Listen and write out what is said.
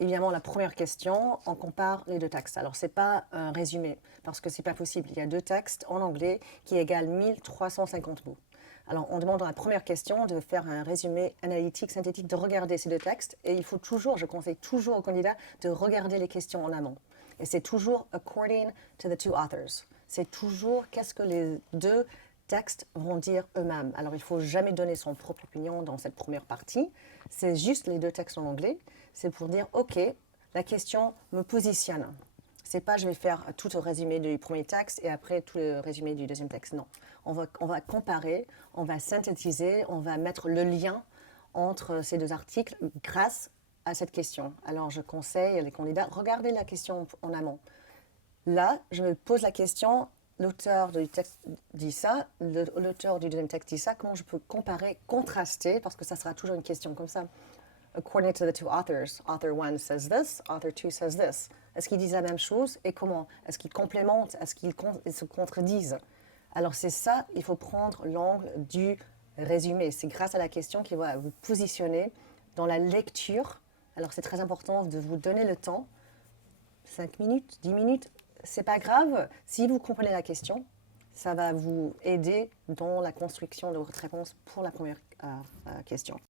évidemment, la première question, on compare les deux textes. Alors, ce n'est pas un résumé, parce que ce n'est pas possible. Il y a deux textes en anglais qui égalent 1350 mots. Alors, on demande dans la première question de faire un résumé analytique, synthétique, de regarder ces deux textes. Et il faut toujours, je conseille toujours aux candidats de regarder les questions en amont. Et c'est toujours according to the two authors. C'est toujours qu'est-ce que les deux textes vont dire eux-mêmes. Alors, il ne faut jamais donner son propre opinion dans cette première partie. C'est juste les deux textes en anglais. C'est pour dire, OK, la question me positionne. C'est pas je vais faire tout le résumé du premier texte et après tout le résumé du deuxième texte. Non. On va comparer, on va synthétiser, on va mettre le lien entre ces deux articles grâce à cette question. Alors, je conseille les candidats, regardez la question en amont. Là, je me pose la question, l'auteur du texte dit ça, l'auteur du deuxième texte dit ça, comment je peux comparer, contraster, parce que ça sera toujours une question comme ça. According to the two authors, author one says this, author two says this. Est-ce qu'ils disent la même chose et comment? Est-ce qu'ils complémentent? Est-ce qu'ils se contredisent? Alors c'est ça, il faut prendre l'angle du résumé. C'est grâce à la question qui va vous positionner dans la lecture. Alors c'est très important de vous donner le temps, 5 minutes, 10 minutes, c'est pas grave. Si vous comprenez la question, ça va vous aider dans la construction de votre réponse pour la première question.